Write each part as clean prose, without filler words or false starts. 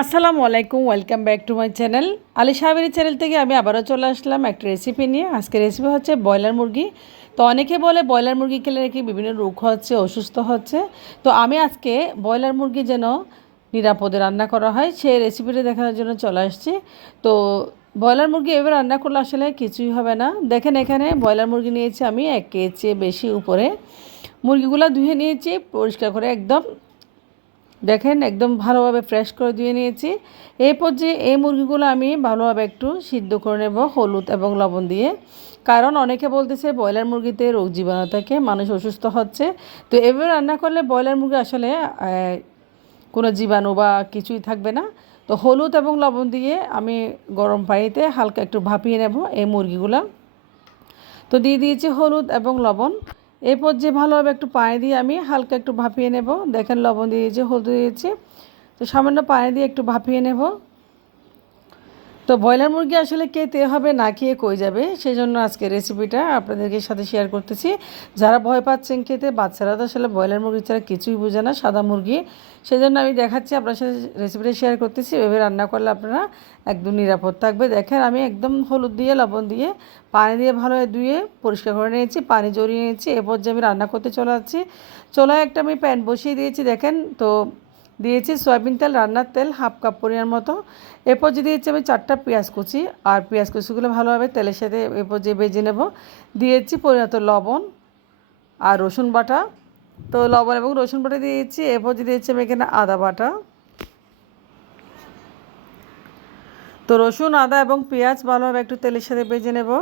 আসসালামু আলাইকুম, welcome back to my channel. Ali সাহাবেরি চ্যানেল থেকে আমি আবারও চলে আসলাম একটা রেসিপি নিয়ে। আজকের রেসিপি হচ্ছে ব্রয়লার মুরগি। তো অনেকে বলে ব্রয়লার মুরগি খেলে নাকি বিভিন্ন রোগ হচ্ছে, অসুস্থ হচ্ছে। তো আমি আজকে ব্রয়লার মুরগি যেন নিরাপদে রান্না করা হয় সেই রেসিপিটা দেখানোর জন্য চলে আসছি। তো ব্রয়লার মুরগি এবার রান্না করলে আসলে কিছুই হবে না। দেখেন এখানে ব্রয়লার মুরগি নিয়েছি আমি 1 কেজির বেশি উপরে। মুরগিগুলো ধুয়ে নিয়েছি পরিষ্কার করে একদম। দেখেন একদম ভালোভাবে ফ্রেশ করে ধুয়ে নিয়েছি। এই পর্যায়ে এই মুরগিগুলো আমি ভালোভাবে একটু সিদ্ধ করে নেব হলুদ এবং লবণ দিয়ে। কারণ অনেকে বলতেছে ব্রয়লার মুরগিতে রোগ জীবাণু থাকে, মানুষ অসুস্থ হচ্ছে। তো এভাবে রান্না করলে ব্রয়লার মুরগি আসলে কোনো জীবাণু বা কিছুই থাকবে না। তো হলুদ এবং লবণ দিয়ে আমি গরম পানিতে হালকা একটু ভাপিয়ে নেব এই মুরগিগুলো। তো দিয়ে দিয়েছি হলুদ এবং লবণ। এই পর্যায়ে ভালোভাবে একটু পানি দিয়ে আমি হালকা একটু ভাপিয়ে নেব। দেখেন লবণ দিয়েছি, হলুদ দিয়েছি। তো সামান্য পানি দিয়ে একটু ভাপিয়ে নেব। তো ব্রয়লার মুরগি আসলে খেতে হবে, না খেয়ে কই যাবে, সেই জন্য আজকে রেসিপিটা আপনাদেরকে সাথে শেয়ার করতেছি। যারা ভয় পাচ্ছেন খেতে, বাচ্চারা তো আসলে ব্রয়লার মুরগি ছাড়া কিছুই বোঝে না, সাদা মুরগি। সেই জন্য আমি দেখাচ্ছি, আপনার সাথে রেসিপিটা শেয়ার করতেছি। এভাবে রান্না করলে আপনারা একদম নিরাপদ থাকবে। দেখেন আমি একদম হলুদ দিয়ে লবণ দিয়ে পানি দিয়ে ভালোভাবে ধুয়ে পরিষ্কার করে নিয়েছি, পানি জড়িয়ে নিয়েছি। এরপর যে আমি রান্না করতে চলে যাচ্ছি। চুলায় একটা আমি প্যান বসিয়ে দিয়েছি। দেখেন তো দিয়েছি সয়াবিন তেল, রান্নার তেল 1/2 কাপ পরিমাণ মতো। এরপর যে দিয়েছি আমি 4টা পেঁয়াজ কুচি, আর পেঁয়াজ কুচিগুলো ভালোভাবে তেলের সাথে এরপর যে ভেজে নেব। দিয়েছি পরিণত লবণ আর রসুন বাটা। তো লবণ এবং রসুন বাটা দিয়েছি। এরপর যে দিয়েছি আমি এখানে আদা বাটা। তো রসুন, আদা এবং পেঁয়াজ ভালোভাবে একটু তেলের সাথে ভেজে নেব।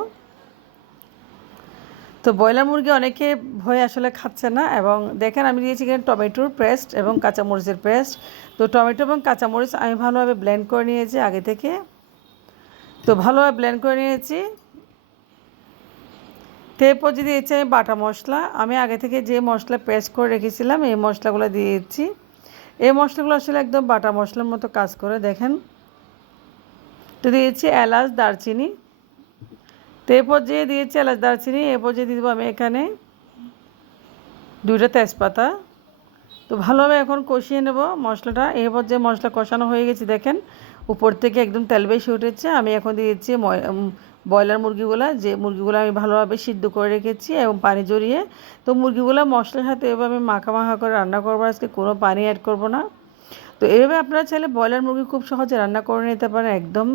তো ব্রয়লার মুরগি অনেকে ভয়ে আসলে খাচ্ছে না। এবং দেখেন আমি দিয়েছি এখানে টমেটোর পেস্ট এবং কাঁচামরিচের পেস্ট। তো টমেটো এবং কাঁচামরিচ আমি ভালোভাবে ব্লেন্ড করে নিয়েছি আগে থেকে। তো ভালোভাবে ব্লেন্ড করে নিয়েছি। তো এরপর যে দিয়েছি আমি বাটা মশলা। আমি আগে থেকে যে মশলা পেস্ট করে রেখেছিলাম এই মশলাগুলো দিয়েছি। এই মশলাগুলো আসলে একদম বাটা মশলার মতো কাজ করে। দেখেন তো দিয়েছি এলাচ, দারচিনি। তো এরপর যে দিয়েছি এলাচ, দারচিনি। এরপর যে দিয়ে দেবো আমি এখানে 2টা তেজপাতা। তো ভালোভাবে এখন কষিয়ে নেব মশলাটা। এরপর যে মশলা কষানো হয়ে গেছে, দেখেন উপর থেকে একদম তেল বেশি উঠেছে। আমি এখন দিয়েছি ব্রয়লার মুরগিগুলো, যে মুরগিগুলো আমি ভালোভাবে সিদ্ধ করে রেখেছি এবং পানি জড়িয়ে। তো মুরগিগুলো মশলার সাথে এভাবে আমি মাখা মাখা করে রান্না করবো আজকে, কোনো পানি অ্যাড করব না। তো এইভাবে আপনারা চাইলে ব্রয়লার মুরগি খুব সহজে রান্না করে নিতে পারেন একদম।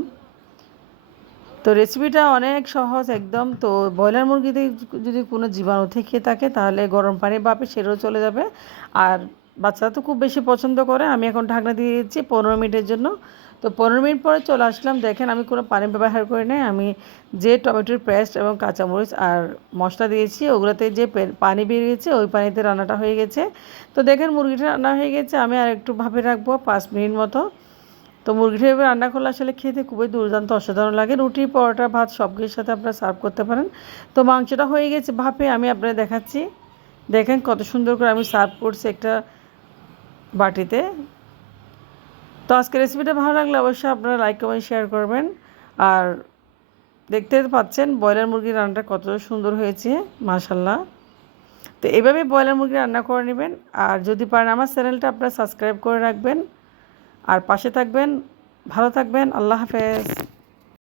তো রেসিপিটা অনেক সহজ একদম। তো ব্রয়লার মুরগিতে যদি কোনো জীবাণু থেকে থাকে তাহলে গরম পানি ভাপে সেটাও চলে যাবে। আর বাচ্চারা তো খুব বেশি পছন্দ করে। আমি এখন ঢাকনা দিয়ে দিচ্ছি 15 মিনিটের জন্য। তো 15 মিনিট পরে চলে আসলাম। দেখেন আমি কোনো পানি ব্যবহার করি নাই। আমি যে টমেটোর পেস্ট এবং কাঁচামরিচ আর মশলা দিয়েছি ওগুলোতে যে পানি বেরিয়েছে ওই পানিতে রান্নাটা হয়ে গেছে। তো দেখেন মুরগিটা রান্না হয়ে গেছে। আমি আর একটু ভাপে রাখবো 5 মিনিট মতো। তো মুরগিটা এভাবে রান্না করলে আসলে খেতে খুবই দুর্দান্ত, অসাধারণ লাগে। রুটি, পরোটা, ভাত সব কিছুর সাথে আপনারা সার্ভ করতে পারেন। তো মাংসটা হয়ে গেছে ভাপে, আমি আপনাদের দেখাচ্ছি। দেখেন কত সুন্দর করে আমি সার্ভ করছি একটা বাটিতে। তো আজকে রেসিপিটা ভালো লাগলে অবশ্যই আপনারা লাইক, কমেন্ট, শেয়ার করবেন। আর দেখতে পাচ্ছেন ব্রয়লার মুরগির রান্নাটা কত সুন্দর হয়েছে, মাশাআল্লাহ। তো এইভাবে ব্রয়লার মুরগি রান্না করে নেবেন। আর যদি পারেন আমার চ্যানেলটা আপনারা সাবস্ক্রাইব করে রাখবেন আর পাশে থাকবেন। ভালো থাকবেন। আল্লাহ হাফেজ।